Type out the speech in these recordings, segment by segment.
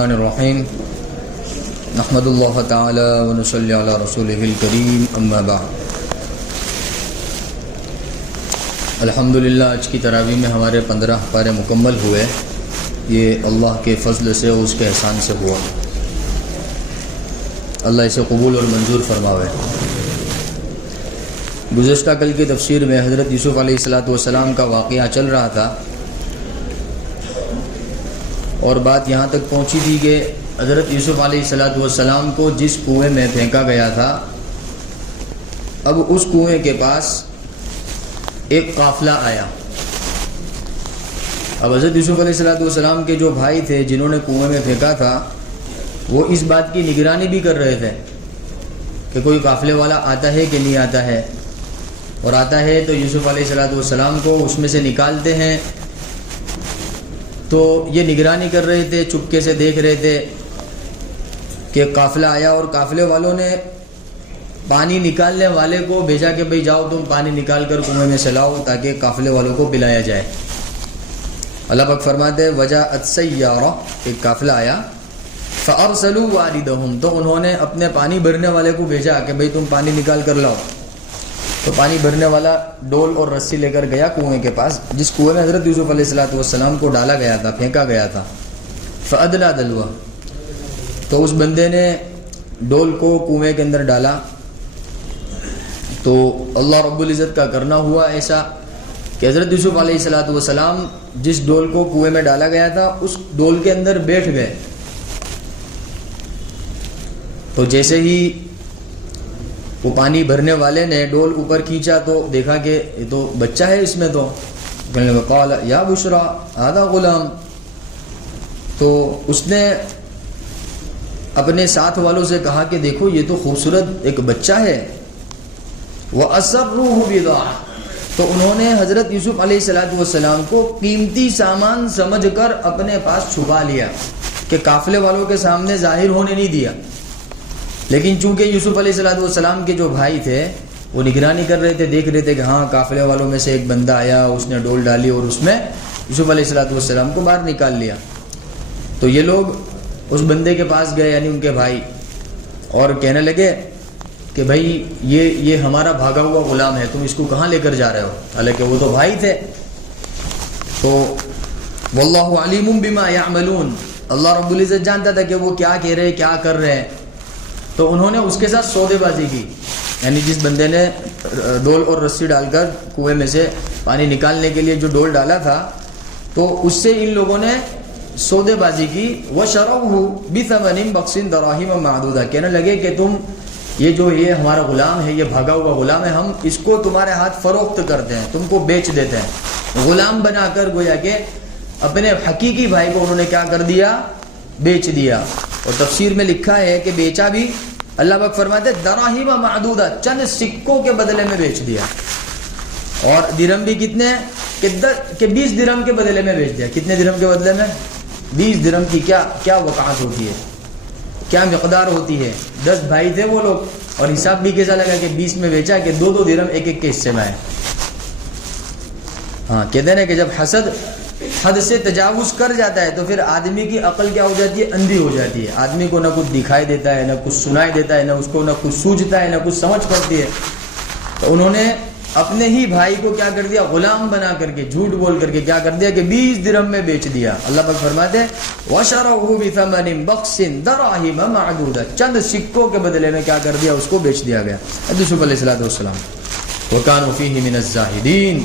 الرحمن الرحیم نحمد اللہ تعالی و نصلی علی رسولہ الکریم اما بعد۔ الحمدللہ آج کی تراویح میں ہمارے 15 پارے مکمل ہوئے۔ یہ اللہ کے فضل سے اور اس کے احسان سے ہوا۔ اللہ اسے قبول اور منظور فرماوے۔ گزشتہ کل کی تفسیر میں حضرت یوسف علیہ السلام کا واقعہ چل رہا تھا اور بات یہاں تک پہنچی تھی کہ حضرت یوسف علیہ السلام کو جس کنویں میں پھینکا گیا تھا، اب اس کنویں کے پاس ایک قافلہ آیا۔ اب حضرت یوسف علیہ السلام کے جو بھائی تھے جنہوں نے کنویں میں پھینکا تھا، وہ اس بات کی نگرانی بھی کر رہے تھے کہ کوئی قافلے والا آتا ہے کہ نہیں آتا ہے، اور آتا ہے تو یوسف علیہ السلام کو اس میں سے نکالتے ہیں۔ تو یہ نگرانی کر رہے تھے، چپکے سے دیکھ رہے تھے کہ قافلہ آیا، اور قافلے والوں نے پانی نکالنے والے کو بھیجا کہ بھئی جاؤ تم پانی نکال کر کنویں میں سے لاؤ تاکہ قافلے والوں کو پلایا جائے۔ اللہ پاک فرماتے ہیں وجاءت سیارہ، ایک قافلہ آیا، فارسلوا واردہم، تو انہوں نے اپنے پانی بھرنے والے کو بھیجا کہ بھئی تم پانی نکال کر لاؤ۔ تو پانی بھرنے والا ڈول اور رسی لے کر گیا کنویں کے پاس، جس کنویں میں حضرت یوسف علیہ السلام کو ڈالا گیا تھا، پھینکا گیا تھا۔ فادلا دلوا، تو اس بندے نے ڈول کو کنویں کے اندر ڈالا، تو اللہ رب العزت کا کرنا ہوا ایسا کہ حضرت یوسف علیہ السلام جس ڈول کو کنویں میں ڈالا گیا تھا اس ڈول کے اندر بیٹھ گئے۔ تو جیسے ہی وہ پانی بھرنے والے نے ڈول اوپر کھینچا تو دیکھا کہ یہ تو بچہ ہے اس میں، تو قال یا بشرا ھذا غلام، تو اس نے اپنے ساتھ والوں سے کہا کہ دیکھو یہ تو خوبصورت ایک بچہ ہے۔ وَأَسَرُّوهُ بِضَاعَةً، تو انہوں نے حضرت یوسف علیہ السلام کو قیمتی سامان سمجھ کر اپنے پاس چھپا لیا کہ قافلے والوں کے سامنے ظاہر ہونے نہیں دیا۔ لیکن چونکہ یوسف علیہ السلام کے جو بھائی تھے وہ نگرانی کر رہے تھے، دیکھ رہے تھے کہ ہاں قافلے والوں میں سے ایک بندہ آیا، اس نے ڈول ڈالی اور اس میں یوسف علیہ السلام کو باہر نکال لیا۔ تو یہ لوگ اس بندے کے پاس گئے، یعنی ان کے بھائی، اور کہنے لگے کہ بھائی یہ ہمارا بھاگا ہوا غلام ہے، تم اس کو کہاں لے کر جا رہے ہو؟ حالانکہ وہ تو بھائی تھے۔ تو واللہ علیم بما یعملون، اللہ رب العزت جانتا تھا کہ وہ کیا کہہ رہے، کیا کر رہے ہیں۔ تو انہوں نے اس کے ساتھ سودے بازی کی، یعنی جس بندے نے ڈول اور رسی ڈال کر کنویں میں سے پانی نکالنے کے لیے جو ڈول ڈالا تھا، تو اس سے ان لوگوں نے سودے بازی کی۔ وَشَرَوْهُ بِثَمَنٍ بَخْسٍ دَرَاهِمَ مَعْدُودَةٍ، کہنے لگے کہ تم یہ ہمارا غلام ہے، یہ بھاگا ہوا غلام ہے، ہم اس کو تمہارے ہاتھ فروخت کرتے ہیں، تم کو بیچ دیتے ہیں۔ غلام بنا کر گویا کہ اپنے حقیقی بھائی کو انہوں نے کیا کر دیا؟ بیچ دیا۔ اور تفسیر میں لکھا ہے کہ بیچا بھی، اللہ پاک فرماتے دراہیم معدودہ، چند سکوں کے بدلے میں بیچ دیا۔ اور درہم بھی کتنے کہ 20 درہم کے بدلے میں بیچ دیا۔ کتنے درہم کے بدلے میں؟ 20 درہم کی کیا وقعت ہوتی ہے، کیا مقدار ہوتی ہے۔ 10 بھائی تھے وہ لوگ، اور حساب بھی کیسا لگا کہ 20 میں بیچا کہ 2 درہم ایک کے حصے میں آئے۔ ہاں، کہتے ہیں کہ جب حد سے تجاوز کر جاتا ہے تو پھر آدمی کی عقل کیا ہو جاتی ہے؟ اندھی ہو جاتی ہے۔ آدمی کو نہ کچھ دکھائی دیتا ہے، نہ کچھ سنائی دیتا ہے، نہ اس کو نہ کچھ سوجھتا ہے، نہ کچھ سمجھ پڑتی ہے۔ تو انہوں نے اپنے ہی بھائی کو کیا کر دیا؟ غلام بنا کر کے، جھوٹ بول کر کے کیا کر دیا کہ 20 درہم میں بیچ دیا۔ اللہ پاک فرماتے ہیں وَشَرَوْهُ بِثَمَنٍ بَخْسٍ دَرَاهِمَ مَعْدُودَةٍ، چند سکوں کے بدلے میں کیا کر دیا؟ اس کو بیچ دیا گیا۔ یوسف علیہ السلام وَكَانُوا فِيهِ مِنَ الزَّاهِدِينَ،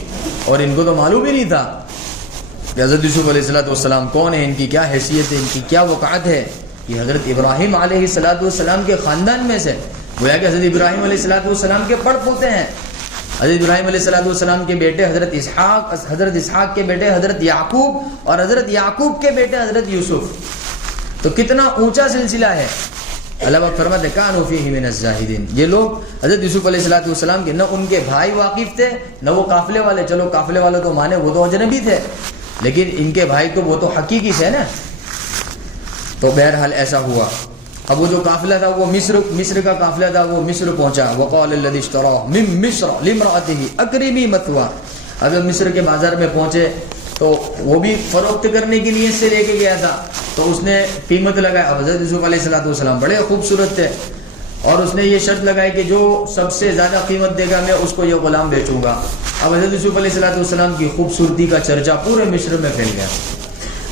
اور ان کو تو معلوم ہی نہیں تھا کہ حضرت یوسف علیہ السلام کون ہے، ان کی کیا حیثیت ہے، ان کی کیا وقعت ہے۔ یہ حضرت ابراہیم علیہ السلام کے خاندان میں سے، گویا کہ حضرت ابراہیم علیہ السلام کے پڑ پوتے ہیں۔ حضرت ابراہیم علیہ السلام کے بیٹے حضرت اسحاق کے بیٹے حضرت یعقوب، اور حضرت یعقوب کے بیٹے حضرت یوسف۔ تو کتنا اونچا سلسلہ ہے۔ اللہ پاک فرماتے کانوا فیہ من الزاہدین، یہ لوگ حضرت یوسف علیہ السلام کے نہ ان کے بھائی واقف تھے، نہ وہ قافلے والے۔ چلو قافلے والے تو مانے، وہ تو اجنبی تھے، لیکن ان کے بھائی تو وہ تو حقیقی تھے نا۔ تو بہرحال ایسا ہوا۔ اب وہ جو قافلہ تھا وہ مصر کا قافلہ تھا، وہ مصر پہنچا۔ وقال الذی اشتراه من مصر لامرأته اکرمی مثواہ، اب مصر کے بازار میں پہنچے تو وہ بھی فروخت کرنے کی نیت سے لے کے گیا تھا، تو اس نے قیمت لگائی. اب حضرت یوسف علیہ السلام بڑے خوبصورت تھے، اور اس نے یہ شرط لگائی کہ جو سب سے زیادہ قیمت دے گا میں اس کو یہ غلام بیچوں گا. اب حضرت یوسف علیہ السلام کی خوبصورتی کا چرچا پورے مصر میں پھیل گیا.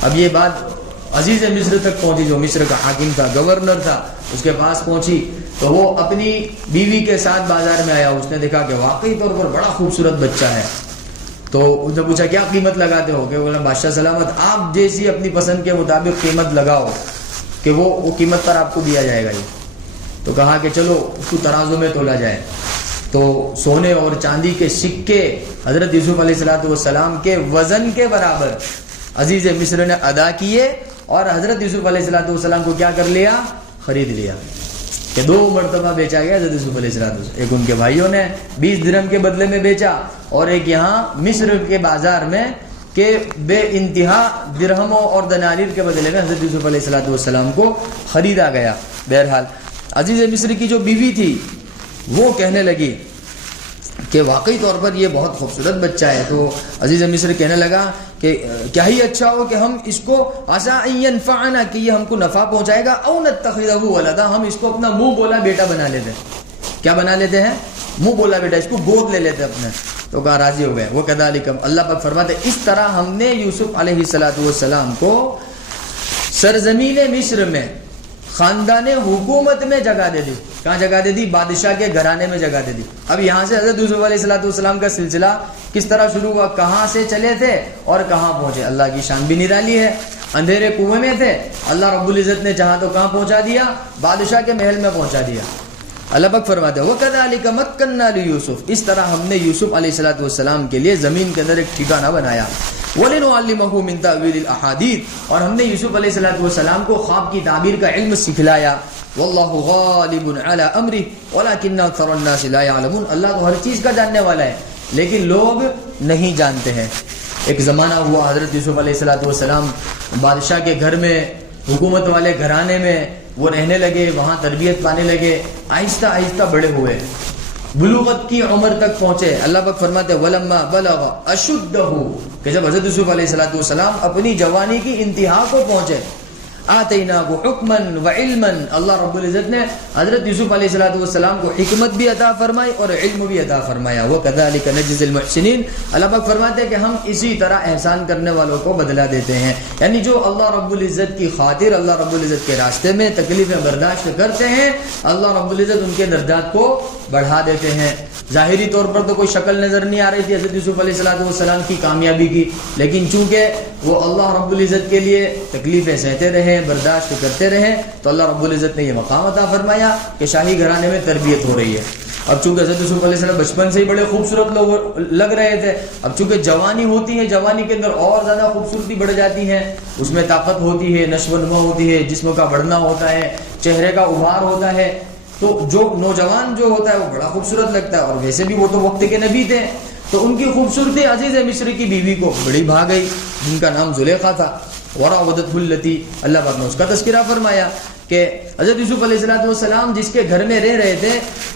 اب یہ بات عزیز مصر تک پہنچی، جو مصر کا حاکم تھا، گورنر تھا، اس کے پاس پہنچی. تو وہ اپنی بیوی کے ساتھ بازار میں آیا، اس نے دیکھا کہ واقعی طور پر بڑا خوبصورت بچہ ہے. تو اس نے پوچھا کیا قیمت لگاتے ہو؟ کہ بولا بادشاہ سلامت، آپ جیسی اپنی پسند کے مطابق قیمت لگاؤ کہ وہ قیمت پر آپ کو دیا جائے گا. یہ تو کہا کہ چلو اس کو ترازو میں تولا جائے. تو سونے اور چاندی کے سکے حضرت یوسف علیہ السلام کے وزن کے برابر عزیز مصر نے ادا کیے، اور حضرت یوسف علیہ السلام کو کیا کر لیا؟ خرید لیا. کہ 2 مرتبہ بیچا گیا حضرت یوسف علیہ السلام. ایک ان کے بھائیوں نے 20 درہم کے بدلے میں بیچا، اور ایک یہاں مصر کے بازار میں کہ بے انتہا درہموں اور دنانیر کے بدلے میں حضرت یوسف علیہ السلام کو خریدا گیا. بہرحال عزیز مصر کی جو بیوی تھی وہ کہنے لگی کہ واقعی طور پر یہ بہت خوبصورت بچہ ہے. تو عزیز مصر کہنے لگا کہ کیا ہی اچھا ہو کہ ہم اس کو عسیٰ ان ینفعنا، کہ یہ ہم کو نفع پہنچائے گا، او نتخذہ ولدا، ہم اس کو اپنا منہ بولا بیٹا بنا لیتے. کیا بنا لیتے ہیں؟ منہ بولا بیٹا، اس کو گود لے لیتے اپنے. تو کہا راضی ہو گئے. وہ کذالک، اللہ پاک فرماتے اس طرح ہم نے یوسف علیہ السلام کو سرزمین مصر میں خاندان حکومت میں جگہ دے دی. کہاں جگہ دے دی؟ بادشاہ کے گھرانے میں جگہ دے دی. اب یہاں سے حضرت یوسف علیہ السلام کا سلسلہ کس طرح شروع ہوا، کہاں سے چلے تھے اور کہاں پہنچے. اللہ کی شان بھی نرالی ہے. اندھیرے کنویں میں تھے، اللہ رب العزت نے چاہا تو کہاں پہنچا دیا؟ بادشاہ کے محل میں پہنچا دیا. اللہ پاک فرماتے ہیں وَكَذَلِكَ مَكَّنَّا لِيُوسُف، اس طرح ہم نے یوسف علیہ السلام کے لیے زمین کے اندر ایک ٹھکانہ بنایا. وَلِنُعَلِّمَهُ مِن تَأْوِيلِ الْأَحَادِيثِ، اور ہم نے یوسف علیہ السلام کو خواب کی تعبیر کا علم سکھلایا. وَاللَّهُ غَالِبٌ عَلَىٰ أَمْرِهِ وَلَٰكِنَّ أَكْثَرَ النَّاسِ لَا يَعْلَمُونَ، اللہ تو ہر چیز کا جاننے والا ہے لیکن لوگ نہیں جانتے ہیں. ایک زمانہ ہوا حضرت یوسف علیہ السلام بادشاہ کے گھر میں، حکومت والے گھرانے میں وہ رہنے لگے، وہاں تربیت پانے لگے، آہستہ آہستہ بڑے ہوئے، بلوغت کی عمر تک پہنچے. اللہ پاک فرماتے ہیں وَلَمَّا بَلَغَ أَشُدَّهُ، کہ جب حضرت یوسف علیہ السلام اپنی جوانی کی انتہا کو پہنچے، آتَيْنَاهُ حُكْمًا وَعِلْمًا، اللہ رب العزت نے حضرت یوسف علیہ السلام کو حکمت بھی عطا فرمائی اور علم بھی عطا فرمایا. وَكَذَلِكَ نَجْزِي الْمُحْسِنِينَ، اللہ پاک فرماتے ہیں کہ ہم اسی طرح احسان کرنے والوں کو بدلہ دیتے ہیں. یعنی جو اللہ رب العزت کی خاطر اللہ رب العزت کے راستے میں تکلیفیں برداشت کرتے ہیں، اللہ رب العزت ان کے درجات کو بڑھا دیتے ہیں. ظاہری طور پر تو کوئی شکل نظر نہیں آ رہی تھی حضرت یوسف علیہ السلام کی کامیابی کی، لیکن چونکہ وہ اللہ رب العزت کے لیے تکلیفیں سہتے رہے، برداشت کرتے رہے، تو اللہ رب العزت نے یہ مقام عطا فرمایا کہ شاہی گھرانے میں تربیت ہو رہی ہے. اب چونکہ حضرت یوسف علیہ السلام بچپن سے ہی بڑے خوبصورت لوگ لگ رہے تھے، اب چونکہ جوانی ہوتی ہے، جوانی کے اندر اور زیادہ خوبصورتی بڑھ جاتی ہے، اس میں طاقت ہوتی ہے، نشو و نما ہوتی ہے، جسم کا بڑھنا ہوتا ہے، چہرے کا ابھار ہوتا ہے، تو جو نوجوان جو ہوتا ہے وہ بڑا خوبصورت لگتا ہے. اور ویسے بھی وہ تو وقت کے نبی تھے، تو ان کی خوبصورتی عزیز مصر کی بیوی کو بڑی بھا گئی، جن کا نام زلیخا تھا. وراودته التي، اللہ پاک نے اس کا تذکرہ فرمایا کہ حضرت یوسف علیہ السلام جس کے گھر میں رہ رہے تھے،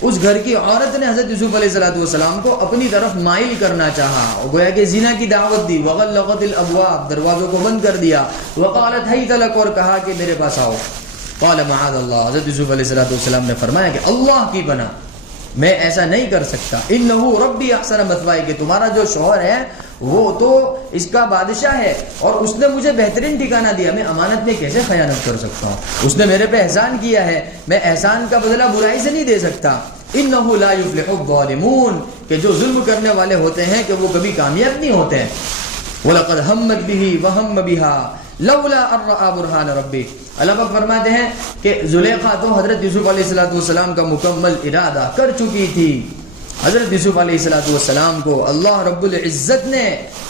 اس گھر کی عورت نے حضرت یوسف علیہ السلام کو اپنی طرف مائل کرنا چاہا، اور گویا کہ زنا کی دعوت دی. وغلقت الابواب، دروازوں کو بند کر دیا. وقالت هيت لك، اور کہا کہ میرے پاس آؤ. قال معاذ اللہ، حضرت یوسف علیہ السلام نے فرمایا کہ اللہ کی پناہ، میں ایسا نہیں کر سکتا. انه ربی احسن مثواي، کہ تمہارا جو شوہر ہے وہ تو اس کا بادشاہ ہے اور اس نے مجھے بہترین ٹھکانہ دیا، میں امانت میں کیسے خیانت کر سکتا ہوں؟ اس نے میرے پہ احسان کیا ہے، میں احسان کا بدلہ برائی سے نہیں دے سکتا. انه لا يفلح الظالمون، کہ جو ظلم کرنے والے ہوتے ہیں کہ وہ کبھی کامیاب نہیں ہوتے ہیں. وَلَقَدْ هَمَّتْ بِهِ وَهَمَّ بِهَا لَوْلَا أَن رَأَىٰ بُرْهَانَ رَبِّهِ. اللہ پاک فرماتے ہیں کہ زلیخا تو حضرت یوسف علیہ السلام کا مکمل ارادہ کر چکی تھی. حضرت یوسف علیہ السلام کو اللہ رب العزت نے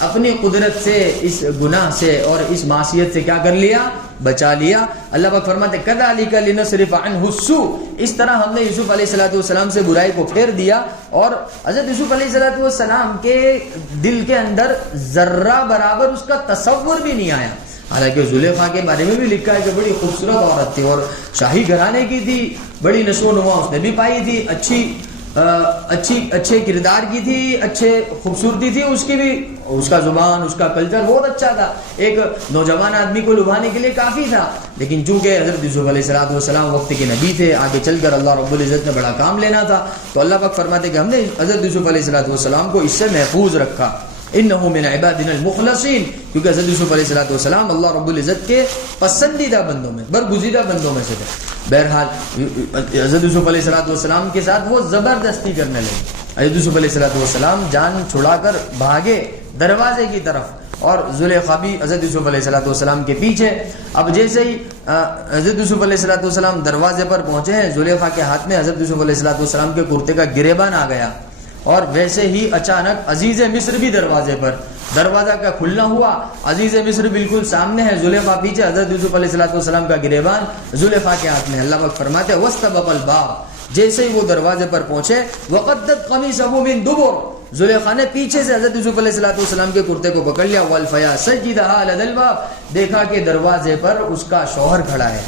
اپنی قدرت سے اس گناہ سے اور اس معصیت سے کیا کر لیا؟ بچا لیا. اللہ پاک فرماتے کذالک لنصرف عنہ السوء، اس طرح ہم نے یوسف علیہ السلام سے برائی کو پھیر دیا، اور حضرت یوسف علیہ السلام کے دل کے اندر ذرہ برابر اس کا تصور بھی نہیں آیا. حالانکہ زلیخا کے بارے میں بھی لکھا ہے کہ بڑی خوبصورت عورت تھی اور شاہی گھرانے کی تھی، بڑی نشو و نما اس نے بھی پائی تھی، اچھی اچھے کردار کی تھی، اچھے خوبصورتی تھی اس کی بھی، اس کا زبان، اس کا کلچر بہت اچھا تھا، ایک نوجوان آدمی کو لبھانے کے لیے کافی تھا. لیکن چونکہ حضرت یوسف علیہ السلام وقت کے نبی تھے، آگے چل کر اللہ رب العزت نے بڑا کام لینا تھا، تو اللہ پاک فرماتے کہ ہم نے حضرت یوسف علیہ السلام کو اس سے محفوظ رکھا. انه من عبادنا المخلصین، کیونکہ حضرت یوسف علیہ السلام اللہ رب العزت کے پسندیدہ بندوں میں، برگزیدہ بندوں میں سے تھے. بہرحال حضرت یوسف علیہ السلام کے ساتھ وہ زبردستی کرنے لگے. حضرت یوسف علیہ السلام جان چھڑا کر بھاگے دروازے کی طرف، اور زلیخا بھی حضرت یوسف علیہ السلام کے پیچھے. اب جیسے ہی حضرت یوسف علیہ السلام دروازے پر پہنچے ہیں، زلیخا کے ہاتھ میں حضرت یوسف علیہ السلام کے کرتے کا گریبان آ گیا، اور ویسے ہی اچانک عزیز مصر بھی دروازے پر، دروازہ کا کھلنا ہوا، عزیز مصر بالکل سامنے ہے، زلیخا پیچھے، حضرت یوسف علیہ السلام کا گریبان زلیخا کے ہاتھ میں. اللہ پاک فرماتے ہیں وَاسْتَبَقَ الْبَابَ، جیسے ہی وہ دروازے پر پہنچے، وَقَدَّتْ قَمِيصَهُ مِن دُبُرٍ، زلیخا نے پیچھے سے حضرت یوسف علیہ السلام کے کرتے کو پکڑ لیا. وَالْفَيَا سَجِّدَهَا لَدَى الْبَابِ، دیکھا کہ دروازے پر اس کا شوہر کھڑا ہے.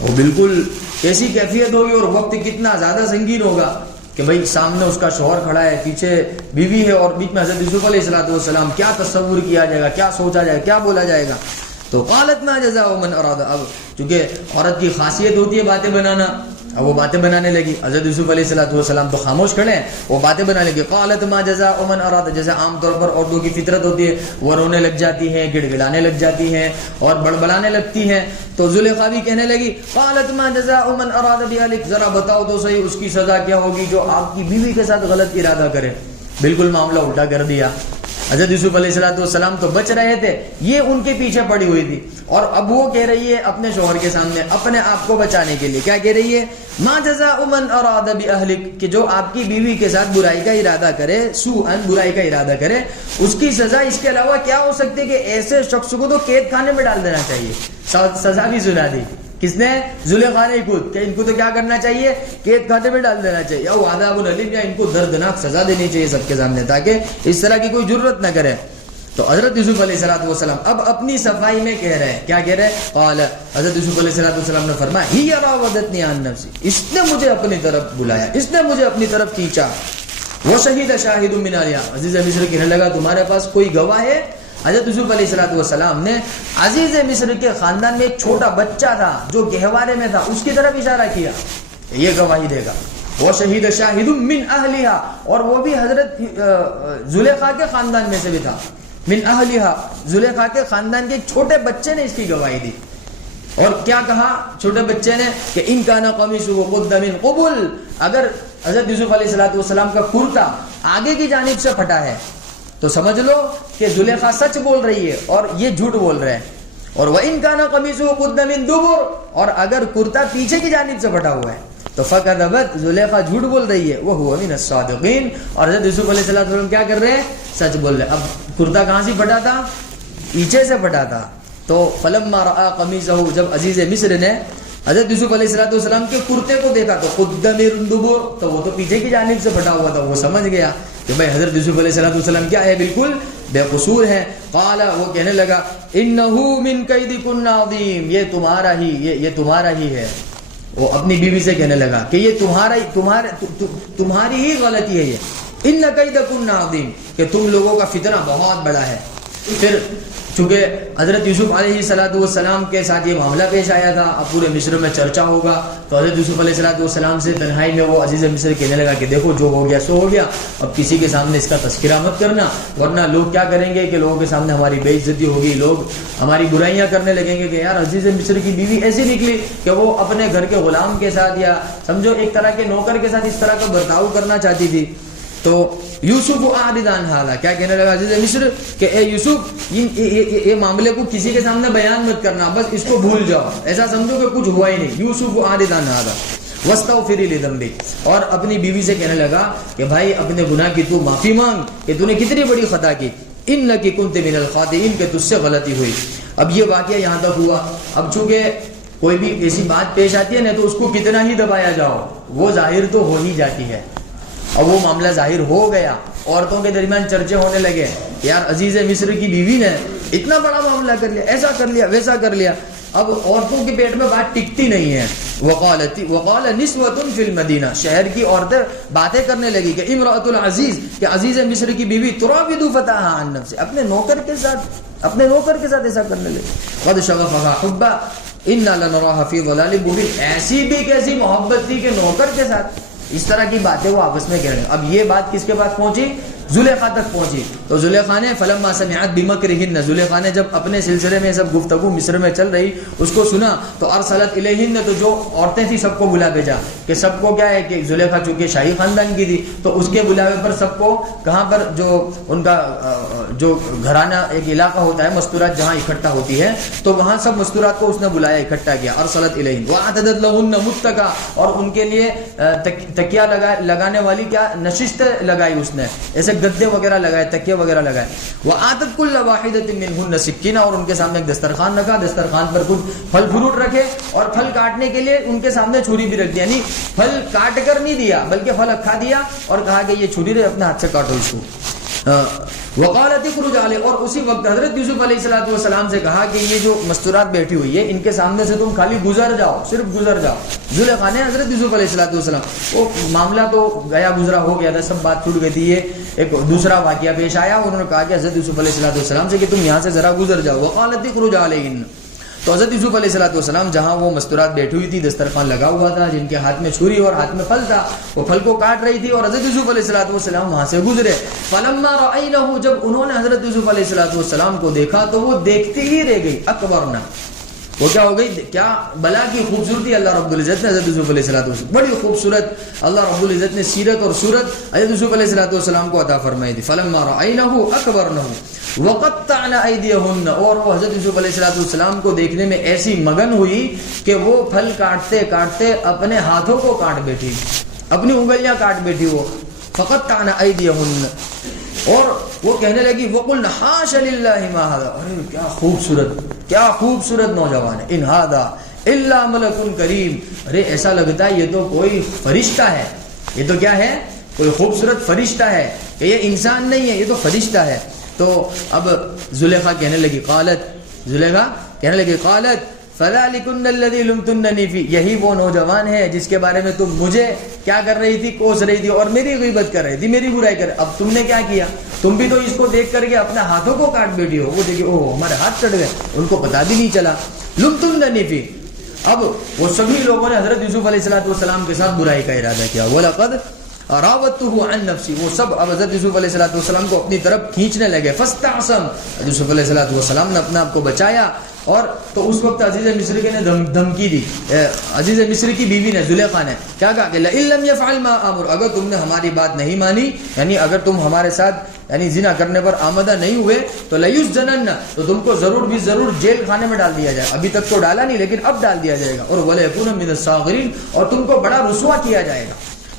وہ بالکل کیسی کیفیت ہوگی اور وقت کتنا زیادہ سنگین ہوگا کہ بھائی سامنے اس کا شوہر کھڑا ہے، پیچھے بیوی ہے، اور بیچ میں حضرت یوسف علیہ السلام. کیا تصور کیا جائے گا، کیا سوچا جائے گا، کیا بولا جائے گا. تو قالت ما جزاء من اراد، اب چونکہ عورت کی خاصیت ہوتی ہے باتیں بنانا، اب وہ باتیں بنانے لگی. حضرت یوسف علیہ السلام تو خاموش کھڑے ہیں، وہ باتیں بنانے لگی. قالت ما جزاء من اراد، جیسے عام طور پر عورتوں کی فطرت ہوتی ہے، وہ رونے لگ جاتی ہیں، گڑ گڑانے لگ جاتی ہیں اور بڑبڑانے لگتی ہیں. تو زلیخا بھی کہنے لگی قالت ما جزاء من اراد بأهلك، ذرا بتاؤ تو صحیح اس کی سزا کیا ہوگی جو آپ کی بیوی کے ساتھ غلط ارادہ کرے. بالکل معاملہ الٹا کر دیا. حضرت یوسف علیہ السلام تو بچ رہے تھے، یہ ان کے پیچھے پڑی ہوئی تھی، اور اب وہ کہہ رہی ہے اپنے شوہر کے سامنے اپنے آپ کو بچانے کے لیے، کیا کہہ رہی ہے ما جزاء من اراد بأهلك، کہ جو آپ کی بیوی کے ساتھ برائی کا ارادہ کرے، سوءً برائی کا ارادہ کرے، اس کی سزا اس کے علاوہ کیا ہو سکتی ہے کہ ایسے شخص کو تو قید خانے میں ڈال دینا چاہیے. سزا بھی سنا دی کس نے؟ زلیخا نے خود، کہ ان کو تو کیا کرنا چاہیے؟ قید خانے میں ڈال دینا چاہیے، او عذاب الیم، یا ان کو دردناک سزا دینی چاہیے سب کے سامنے، تاکہ اس طرح کی کوئی جرت نہ کرے. تو حضرت یوسف علیہ السلام اب اپنی صفائی میں کہہ رہے ہیں، کیا کہہ رہے ہیں؟ قال، حضرت یوسف علیہ السلام نے فرمایا ہی راودتنی عن نفسی، اس نے مجھے اپنی طرف بلایا، اس نے مجھے اپنی طرف کھینچا. وشہد شاہد من اہلہا، عزیز مصر کہنے لگا تمہارے پاس کوئی گواہ ہے؟ حضرت یوسف علیہ السلام نے عزیز مصر کے خاندان میں ایک چھوٹا بچہ تھا جو گہوارے میں تھا، اس کی طرف اشارہ کیا، یہ گواہی دے گا. وشہد شاہد من اہلہا، اور وہ بھی حضرت زلیخا کے خاندان میں سے بھی تھا. من اہلہا، زلیخا کے خاندان کے چھوٹے بچے نے اس کی گواہی دی. اور کیا کہا چھوٹے بچے نے کہ ان کان قمیصہ قد من قبل، اگر حضرت یوسف علیہ السلام کا کرتا آگے کی جانب سے پھٹا ہے تو سمجھ لو کہ زلیخا سچ بول رہی ہے اور یہ جھوٹ بول رہے ہیں. اور وَإِن كَانَ قَمِيصُهُ قُدَّ مِن دُبُرٍ، اور اگر کرتا پیچھے کی جانب سے پھٹا ہوا ہے تو فَكَذَبَتْ، زلیخا جھوٹ بول رہی ہے، وَهُوَ مِنَ الصَّادِقِينَ، اور حضرت یوسف علیہ السلام کیا کر رہے ہیں؟ سچ بول رہے ہیں. اب کرتا کہاں سے پھٹا تھا؟ پیچھے سے پھٹا تھا. تو فَلَمَّا رَأَى قَمِيصَهُ، جب عزیز مصر نے حضرت یوسف علیہ السلام کے کرتے کو دیکھا تو قُدَّ مِن دُبُرٍ، تو وہ تو پیچھے کی جانب سے پھٹا ہوا تھا، وہ سمجھ گیا کہ بھائی حضرت یوسف علیہ السلام کیا ہے؟ بالکل بے قصور ہے. قال، وہ کہنے لگا انہو من کیدکن عظیم، یہ تمہارا ہی ہے. وہ اپنی بیوی سے کہنے لگا کہ یہ تمہاری ہی غلطی ہے، یہ ان کیدکن عظیم، کہ تم لوگوں کا فتنہ بہت بڑا ہے. پھر چونکہ حضرت یوسف علیہ السلام کے ساتھ یہ معاملہ پیش آیا تھا، اب پورے مصر میں چرچا ہوگا، تو حضرت یوسف علیہ السلام سے تنہائی میں وہ عزیز مصر کہنے لگا کہ دیکھو جو ہو گیا سو ہو گیا، اب کسی کے سامنے اس کا تذکرہ مت کرنا، ورنہ لوگ کیا کریں گے کہ لوگوں کے سامنے ہماری بے عزتی ہوگی، لوگ ہماری برائیاں کرنے لگیں گے کہ یار عزیز مصر کی بیوی ایسی نکلی کہ وہ اپنے گھر کے غلام کے ساتھ یا سمجھو ایک طرح کے نوکر کے ساتھ اس طرح کا برتاؤ کرنا چاہتی تھی. تو یوسف اعرض عن ھذا، کیا کہنے لگا عزیز مصر کہ اے یوسف یہ معاملے کو کسی کے سامنے بیان مت کرنا، بس اس کو بھول جاؤ، ایسا سمجھو کہ کچھ ہوا ہی نہیں. یوسف اعرض عن ھذا واستغفری لذنبک، اور اپنی بیوی سے کہنے لگا کہ بھائی اپنے گناہ کی تو معافی مانگ کہ تو نے کتنی بڑی خطا کی. انک کنت من الخاطئین، کہ تجھ سے غلطی ہوئی. اب یہ واقعہ یہاں تک ہوا. اب چونکہ کوئی بھی ایسی بات پیش آتی ہے نا تو اس کو کتنا ہی دبایا جاؤ وہ ظاہر تو ہو ہی جاتی ہے. اب وہ معاملہ ظاہر ہو گیا، عورتوں کے درمیان چرچے ہونے لگے، یار عزیز مصر کی بیوی نے اتنا بڑا معاملہ کر لیا، ایسا کر لیا، ویسا کر لیا. اب عورتوں کے پیٹ میں بات ٹکتی نہیں ہے. وقال نسوة فی المدینہ، شہر کی عورتیں باتیں کرنے لگی کہ امرأۃ العزیز، کہ عزیز مصر کی بیوی، تراود فتاها عن نفسه، اپنے نوکر کے ساتھ ایسا کرنے لگی. قد شغفها حبا انا لنراها فی ضلال مبین، ایسی بھی کیسی محبت تھی کہ نوکر کے ساتھ اس طرح کی باتیں وہ آپس میں کہہ رہے ہیں. اب یہ بات کس کے پاس پہنچی؟ زلیخا تک پہنچی. تو زلیخا نے فلما سمعت بمکرہن، زلیخا نے جب اپنے سلسلے میں سب گفتگو مصر میں چل رہی اس کو سنا تو ارسلت الیہن، تو جو عورتیں تھیں سب کو بلا بھیجا کہ سب کو کیا ہے کہ زلیخا چونکہ شاہی خاندان کی تھی تو اس کے بلاوے پر سب کو کہاں پر جو ان کا جو گھرانہ ایک علاقہ ہوتا ہے مستورات جہاں اکٹھا ہوتی ہے تو وہاں سب مستورات کو اس نے بلایا، اکٹھا کیا. ارسلت الیہن واعتدت لہن متکا، اور ان کے لیے تکیہ لگانے والی کیا نشست لگائی اس نے، ایسے گدے وغیرہ لگائے، تکیے وغیرہ لگائے. وآتت کل واحدۃ منہن سکینہ، اور ان کے سامنے ایک دسترخوان رکھا، دسترخوان پر کچھ پھل فروٹ رکھے اور پھل کاٹنے کے لیے ان کے سامنے چھری بھی رکھ دی، یعنی پھل کاٹ کر نہیں دیا بلکہ پھل رکھا دیا اور کہا کہ یہ چھری رہے اپنے ہاتھ سے کاٹو اس کو. وقالت اخرج علیہ، اور اسی وقت حضرت یوسف علیہ السلام سے کہا کہ یہ جو مستورات بیٹھی ہوئی ہے ان کے سامنے سے تم خالی گزر جاؤ، صرف گزر جاؤ. زلیخا نے حضرت یوسف علیہ السلام، وہ معاملہ تو گیا گزرا ہو گیا تھا، سب بات چھوٹ گئی تھی. یہ ایک دوسرا واقعہ پیش آیا، انہوں نے کہا کہ حضرت یوسف علیہ السلام سے کہ تم یہاں سے ذرا گزر جاؤ. وقالت اخرج علیہن، تو حضرت یوسف علیہ السلام جہاں وہ مستورات بیٹھی ہوئی تھی، دسترخوان لگا ہوا تھا، جن کے ہاتھ میں چھری اور ہاتھ میں پھل تھا، وہ پھل کو کاٹ رہی تھی اور حضرت یوسف علیہ السلام وہاں سے گزرے. فلما رأینہ، جب انہوں نے حضرت یوسف علیہ السلام کو دیکھا تو وہ دیکھتی ہی رہ گئی. اکبرنا، وہ کیا ہو گئی، کیا بلا کی خوبصورتی اللہ رب العزت نے حضرت یوسف علیہ السلام، بڑی خوبصورت اللہ رب العزت نے سیرت اور صورت حضرت یوسف علیہ السلام کو عطا فرمائی تھی. فلما رأینہ اکبرنہ وقطعن ایدیہن، اور وہ حضرت یوسف علیہ السلام کو دیکھنے میں ایسی مگن ہوئی کہ وہ پھل کاٹتے کاٹتے اپنے ہاتھوں کو کاٹ بیٹھی، اپنی انگلیاں کاٹ بیٹھی. وہ فقطعن ایدیہن، اور وہ کہنے لگی وقلن حاش للہ ما ھذا، ارے کیا خوبصورت نوجوان ہے، ان ھذا الا ملک کریم، ارے ایسا لگتا ہے یہ تو کوئی فرشتہ ہے، یہ تو کیا ہے، کوئی خوبصورت فرشتہ ہے، کہ یہ انسان نہیں ہے، یہ تو فرشتہ ہے. تو اب زلیخا کہنے لگی قالت فذلکن الذی لمتننی فی، یہی وہ نوجوان ہے جس کے بارے میں تم مجھے کیا کر رہی تھی، کوس رہی تھی اور میری غیبت کر رہی تھی، میری برائی کر. اب تم نے کیا کیا، تم بھی تو اس کو دیکھ کر کے اپنے ہاتھوں کو کاٹ بیٹھی ہو. وہ دیکھیے اوہ ہمارے ہاتھ کٹ گئے، ان کو پتا بھی نہیں چلا. لمتننی فی، اب وہ سبھی لوگوں نے حضرت یوسف علیہ السلام کے ساتھ برائی کا ارادہ کیا. وَلَقَدْ راوته عن نفسی، وہ سب اب حضرت یوسف علیہ السلام کو اپنی طرف کھینچنے لگے. فاستعصم، یوسف علیہ السلام نے اپنے آپ کو بچایا. اور تو اس وقت عزیز مصر کے نے دھمکی دی، عزیز مصر کی بیوی نے، زلیخا نے کیا کہا کہ لئن لم يفعل ما امر، اگر تم نے ہماری بات نہیں مانی، یعنی اگر تم ہمارے ساتھ یعنی زنا کرنے پر آمدہ نہیں ہوئے تو لیسجنن، تو تم کو ضرور بھی ضرور جیل خانے میں ڈال دیا جائے. ابھی تک تو ڈالا نہیں لیکن اب ڈال دیا جائے گا. اور ولیکون من الصاغرین، اور تم کو بڑا رسوا کیا جائے گا.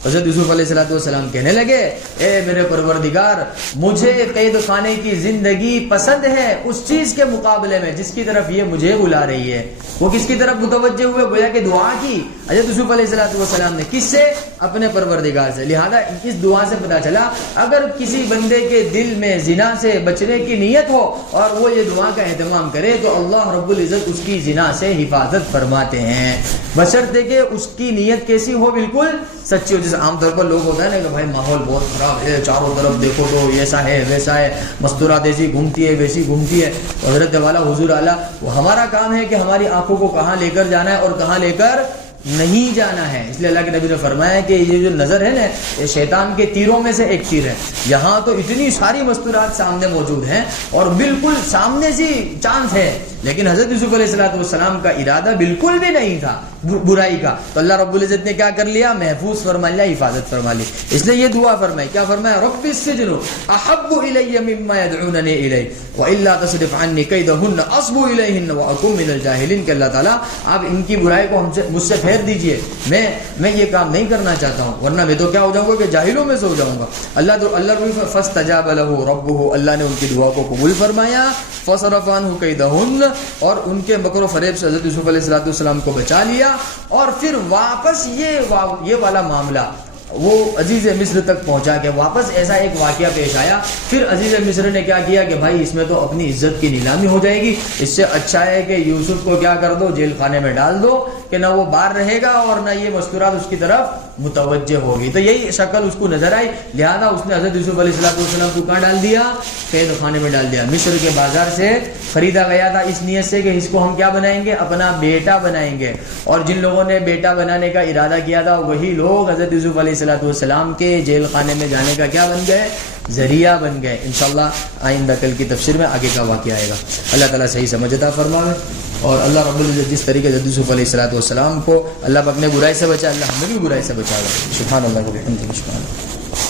حضرت یوسف علیہ السلام کہنے لگے اے میرے پروردگار، مجھے قید خانے کی زندگی پسند ہے اس چیز کے مقابلے میں جس کی طرف یہ مجھے بلا رہی ہے. وہ کس کی طرف متوجہ ہوئے، گویا کہ دعا کی حضرت یوسف علیہ السلام نے، کس سے، اپنے پروردگار سے. لہذا اس دعا سے پتہ چلا اگر کسی بندے کے دل میں زنا سے بچنے کی نیت ہو اور وہ یہ دعا کا اہتمام کرے تو اللہ رب العزت اس کی زنا سے حفاظت فرماتے ہیں، بشرطے کہ اس کی نیت کیسی ہو، بالکل سچی ہو. جیسے عام طور پر لوگ ہوتا ہے نا کہ بھائی ماحول بہت خراب ہے، چاروں طرف دیکھو تو ایسا ہے ویسا ہے، مستورات ایسی گھومتی ہے ویسی گھومتی ہے. حضرت والا حضور اعلیٰ، وہ ہمارا کام ہے کہ ہماری آنکھوں کو کہاں لے کر جانا ہے اور کہاں لے کر نہیں جانا ہے. اس لیے اللہ کے نبی نے فرمایا کہ یہ جو نظر ہے نا، یہ شیطان کے تیروں میں سے ایک تیر ہے. یہاں تو اتنی ساری مستورات سامنے موجود ہیں اور بالکل سامنے سے چانس ہے، لیکن حضرت یوسف علیہ السلام کا ارادہ بالکل بھی نہیں تھا برائی کا. تو اللہ رب العزت نے کیا کر لیا، محفوظ فرما لیا، حفاظت فرما لی. اس لیے یہ دعا فرمائی، کیا فرمایا، رب السجن احب الی مما يدعوننی الیہ والا تصرف عنی کیدہن اصب الیہن واکن من الجاہلین، کہ اللہ تعالیٰ آپ ان کی برائی کو مجھ سے پھیر دیجئے، میں یہ کام نہیں کرنا چاہتا ہوں ورنہ میں تو کیا ہو جاؤں گا کہ جاہلوں میں سے ہو جاؤں گا. اللہ فاستجاب له ربه، اللہ نے ان کی دعا کو قبول فرمایا. فصرف عنہ کیدہن، اور ان کے مکر و فریب سے حضرت یوسف علیہ السلام کو بچا لیا. اور پھر واپس یہ والا معاملہ وہ عزیز مصر تک پہنچا کہ واپس ایسا ایک واقعہ پیش آیا. پھر عزیز مصر نے کیا کیا کہ بھائی اس میں تو اپنی عزت کی نیلامی ہو جائے گی، اس سے اچھا ہے کہ یوسف کو کیا کر دو، جیل خانے میں ڈال دو کہ نہ وہ باہر رہے گا اور نہ یہ مستورات اس کی طرف متوجہ ہوگی. تو یہی شکل اس کو نظر آئی, لہذا اس نے حضرت یوسف علیہ السلام کو کہاں ڈال دیا؟ قید خانے میں ڈال دیا. مصر کے بازار سے خریدا گیا تھا اس نیت سے کہ اس کو ہم کیا بنائیں گے؟ اپنا بیٹا بنائیں گے. اور جن لوگوں نے بیٹا بنانے کا ارادہ کیا تھا وہی لوگ حضرت یوسف علیہ السلام کے جیل خانے میں جانے کا کیا بن گئے؟ ذریعہ بن گئے. انشاءاللہ آئندہ کل کی تفسیر میں آگے کا واقعہ آئے گا. اللہ تعالیٰ صحیح سمجھ عطا فرمائے. اور اللہ رب العزت جس طریقے سے یوسف علیہ السلام کو اللہ اپنے برائی سے بچا, اللہ ہمیں بھی برائی سے بچا گا. سبحان اللہ و بحمدہ.